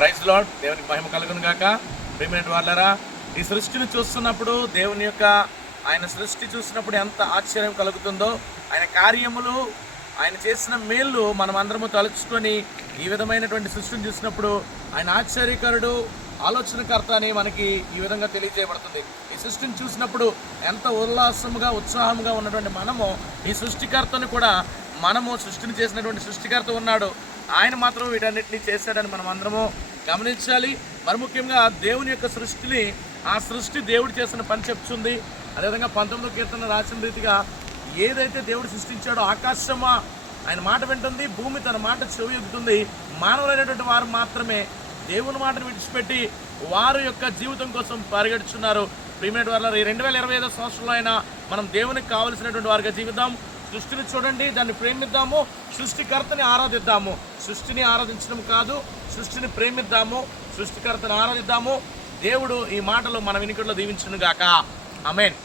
Praise lord. దేవునికి మహిమ కలుగును గాక. ప్రియమైన వాళ్ళారా, ఈ సృష్టిని చూస్తున్నప్పుడు దేవుని యొక్క ఆయన సృష్టి చూసినప్పుడు ఎంత ఆశ్చర్యం కలుగుతుందో, ఆయన కార్యములు, ఆయన చేసిన మేళ్ళు మనం అందరము తలుచుకొని ఈ విధమైనటువంటి సృష్టిని చూసినప్పుడు ఆయన ఆశ్చర్యకరుడు, ఆలోచనకర్త అని మనకి ఈ విధంగా తెలియజేయబడుతుంది. ఈ సృష్టిని చూసినప్పుడు ఎంత ఉల్లాసముగా ఉత్సాహంగా ఉన్నటువంటి మనము ఈ సృష్టికర్తను కూడా, మనము సృష్టిని చేసినటువంటి సృష్టికర్త ఉన్నాడు, ఆయన మాత్రం వీటన్నిటినీ చేశాడని మనం అందరము గమనించాలి. మరి ముఖ్యంగా దేవుని యొక్క సృష్టిని, ఆ సృష్టి దేవుడు చేసిన పని చెప్తుంది. అదేవిధంగా 19వ కీర్తన రాసిన రీతిగా ఏదైతే దేవుడు సృష్టించాడో, ఆకాశమా ఆయన మాట వింటుంది, భూమి తన మాట చెవియొగ్గుతుంది, మానవులైనటువంటి వారు మాత్రమే దేవుని మాటను విడిచిపెట్టి వారి యొక్క జీవితం కోసం పరిగెడుచున్నారు. ప్రియమైన వారు, ఈ 2025 సంవత్సరంలో అయినా మనం దేవునికి కావలసినటువంటి వారిగా జీవిద్దాం. సృష్టిని చూడండి, దాన్ని ప్రేమిద్దాము, సృష్టికర్తని ఆరాధిద్దాము. సృష్టిని ఆరాధించడం కాదు, సృష్టిని ప్రేమిద్దాము, సృష్టికర్తని ఆరాధిద్దాము. దేవుడు ఈ మాటలు మన వినికిడిలో దీవించును గాక. ఆమేన్.